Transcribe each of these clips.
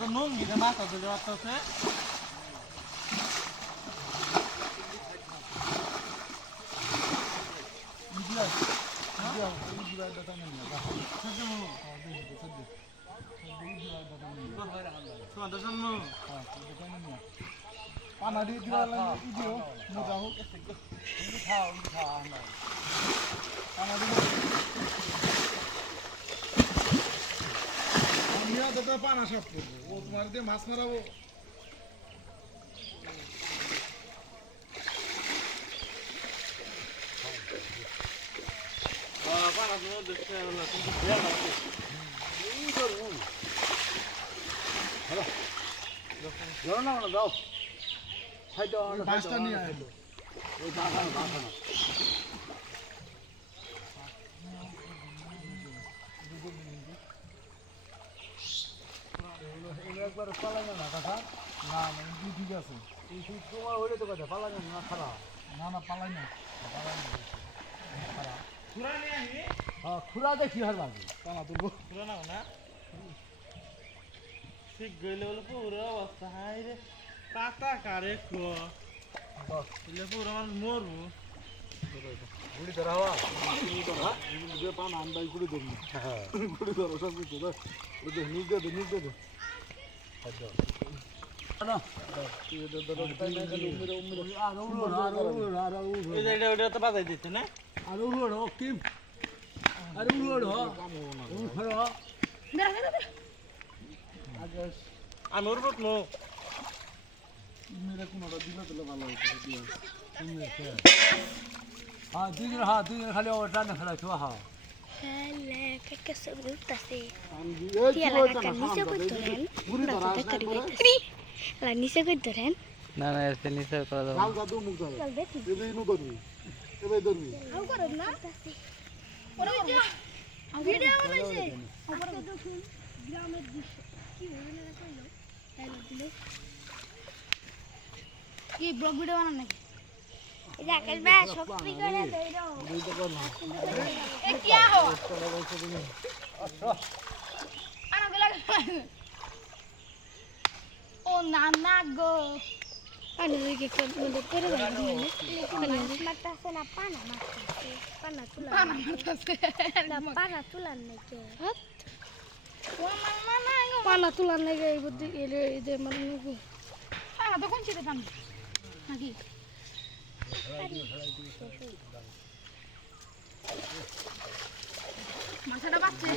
তো নুন গিয়ে মাথা ধরে আসতেছে পানা দিয়ে দিবা লাগে ইদিও মোটা হোক খাও খাও পানা দিয়ে আমিও তো পানা সব করবো ও তোমার দিয়ে মাছ মারাবো পানা তো দেখতে হলো কিন্তু ধরো না দাও খাইতে মাছটা নিয়ে আসলো ওই বাগানো বাগানো একবার পালানো না কাকা না না ঠিক আছে এই তোমার হইলে তো কথা পালানো না খারাপ না না পালাই না খুরা নিয়ে আসবি হ্যাঁ খুরা দেখি হার লাগে পানা তুলবো খুরা না না ঠিক গেলে বলে পুরো অবস্থা হাই রে কাটা কারে খো এলে পুরো আমার মরবো গুড়ি ধরা হওয়া যে পান আন্দাই গুড়ি ধরবি হ্যাঁ গুড়ি ধরো সব কিছু ধর ওই যে নিজ দে ওটা তো বাজাই দিচ্ছে না আমি উঠবো নো মেরে কোনোটা দিলে দিলে ভালো হতো হ্যাঁ দুজন খালি ওটা না খেলা ছোয়া হ্যাঁ Hele, que se gusta así. এই Tía, la camisa con Torren. La puta caribeta. La camisa con Torren. না না এর নিচে করা যাবে লাল গাদু মুখ ধরে La vete. এবে ইনু ধরবি এবে ধরবি Algo de nada. Ora ya. Video বানাইছে। আজকে দেখুন গ্রামের দৃশ্য। কি হলো না কইলো? তাহলে দিলে। কি ব্লগ ভিডিও বানান নাকি? এটা আকাশ ভাই শক্তি করে দেইরো। এইটা কর না এ কি আহো? আনা গলা। ও নানা গো। Ano lagi kan mulut pero lagi ni. Mata sana pana mata. Pana tulan. Pana mata. Na pana tulan lagi. Hat. Mana yo. Pana tulan lagi ibudi ele ide manugo. Pana to kunci de pan. Lagi. মাছটা বাচ্চা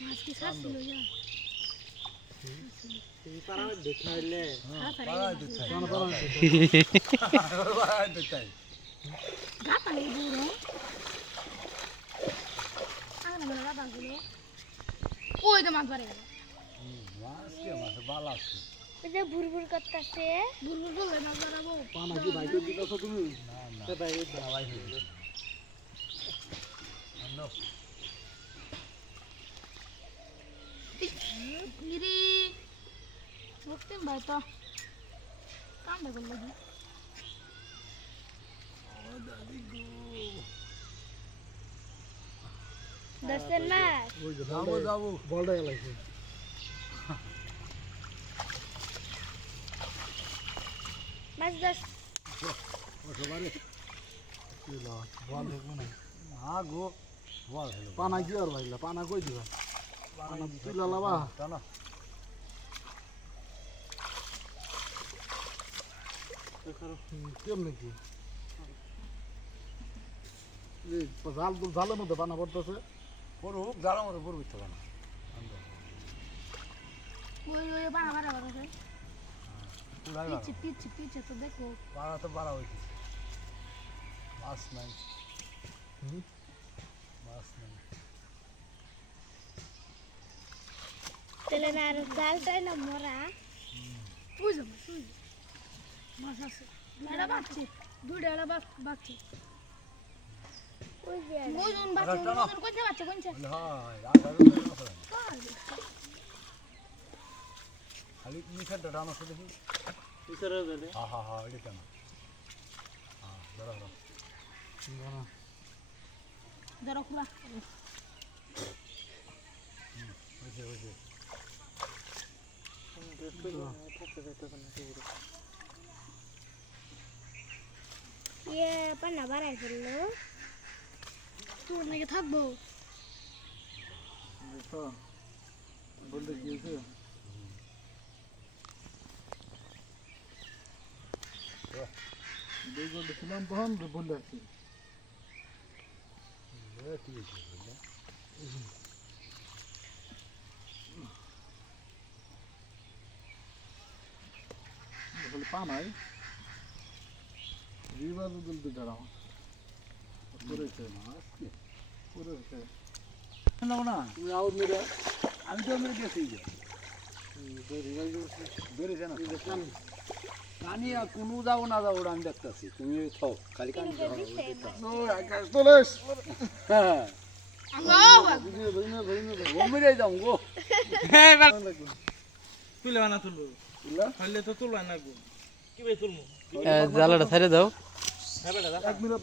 মাছ কি খাচ্ছিল যা এই পারামে দেখাইলে গা পানি বুড়ো আরে মনে রাখা গুলো ওই তো মাছ ধরে গেল এটা বুরবুর করতেছে বুরবুর বলে মাছ ধরাবো পানা কি বাইকে দিতেছ তুমি তো ভাই ভাই ইরি মুক্তি ভাই তো কামড়ে গেল লাগি দর্শন মাছ ওই যে যাবো বলটা গেলাইছে মাছ দশ সবারে কি লা বল দেখবো না হ্যাঁ গো বল হলো পানা কি আর ভাইলা পানা কই দিবা পানা তুইলা লাবা টানা কেমনে কি এই জালের মধ্যে পানা পড়তেছে পড়ুক জ্বালা মতো পড়বি তো না ওই ওই বাড়া বাড়া বাড়া পুরাই পিছে পিছে পিছে তো দেখো বাড়া তো বাড়া হয়েছে মাছ নাই মাছ নাই তেলে না আর জালটাই না মরা ওই যাবে তুই মাছ আছে এটা বাচ্চা দুইটা এটা বাচ্চা ওই যে ওই জন বাচ্চা ওই জন কোনটা বাচ্চা কোনটা হ্যাঁ খালি মিঠাটা রান্না করে দেখি পিছরে গেলে হ্যাঁ হ্যাঁ এটা কেন হ্যাঁ ধরো ধরো ধরো খুলা হয়েছে ইয়ে পান্না বাড়াই ফেললো তোর নাকি থাকবো বলতে গিয়েছে ছিলাম তখন বললে আসছি বলে পা নাই রিবার বলতে দাঁড়াও করেছে করেছে না তুমি আও মেরে আমি তো মেরে গেছি বেড়েছে না কানি কোনো যাও না যাও আমি দেখতেছি তুমি থাও খালি কানি হ্যাঁ ঘুমিয়ে যাও গো তুলে বানা তুলবো হইলে তো তুলবা না গো কি ভাই তুলবো জালাটা ছেড়ে দাও হ্যাঁ বেটা এক মিনিট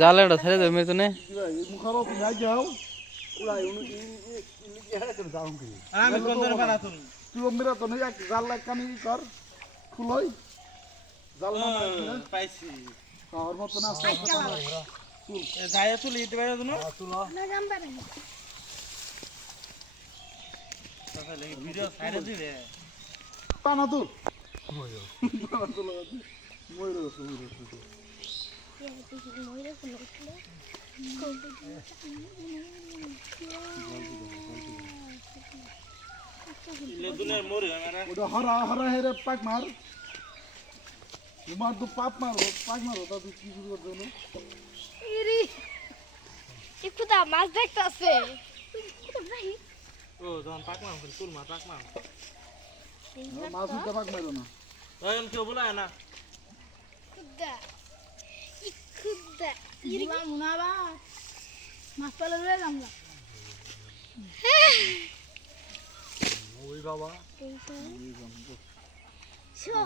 জালাটা ছেড়ে দাও মেয়ে তো নে মুখারও তুমি যাও পুরা উনি যাও কি আমি কোন ধরে বানা তুলবো তুই মেরা তো নেই এক জাল কানি কর খুলই জাল না পাইছি শহর মতো না ধায়ে তুলি দিতে পারো তুমি না জানবা না তাহলে ভিডিও সাইডে দিবে পানা তুল পানা তুল ময়ূর ময়ূরে ফুল উঠলো ইলে দুনের মরে আমরা ওটা হরা হরা হেরে পাক মার তোমার তো পাপ মারো পাক মারো তা তুই কি শুরু করছো না ইরি একটু দা মাছ দেখতাছে ও যখন পাক মার তুল মা পাক মার মাছ উঠতে পাক মারো না তখন কেউ বলায় না খুদা খুদা ইরি মুনাবা মাছ পালা রয়ে যামলা ওই বাবা শো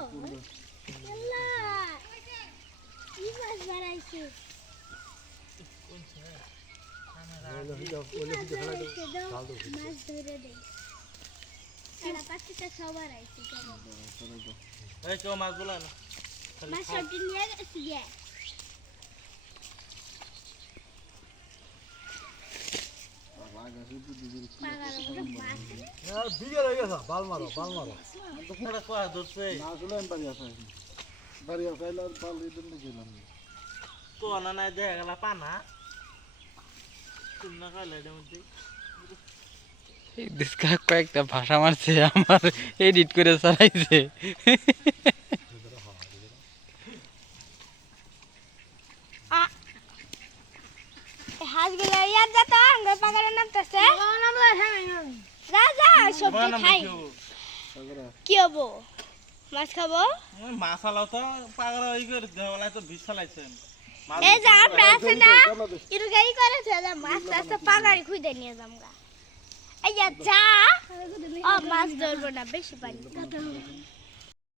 আল্লাহ কি মাছ বাড়াইছে মাছ ধরে দে সারা পাঁচটা সবার আইছে এই কেউ মাছ বলায় না মাছ সবটি নিয়ে গেছি গে বিয়ে হয়ে গেছে বাল মারো এটা কোয়া ধরছে না আসলে আমি বাড়ি আসে আর বাল দিন গেলাম তো না নাই দেখা গেল পানা তুমি না খাইলে এটার মধ্যে দিসকা কয়েকটা ভাষা মারছে আমার এডিট করে চালাইছে হাঁসগুলো ইয়ার যা তো আঙ্গুর পাকারে নামতেছে যা যা সবজি খাই কি হবো মাছ খাবো মাছ আলাও তো পাগল ওই করে দেওয়ালায় তো বিষ ফেলাইছেন এই যে আমরা আছে না ইরগাই করেছে যে মাছ টাছ পাগাড়ি খুঁজে নিয়ে যামগা এই যা ও মাছ ধরবো না বেশি পানি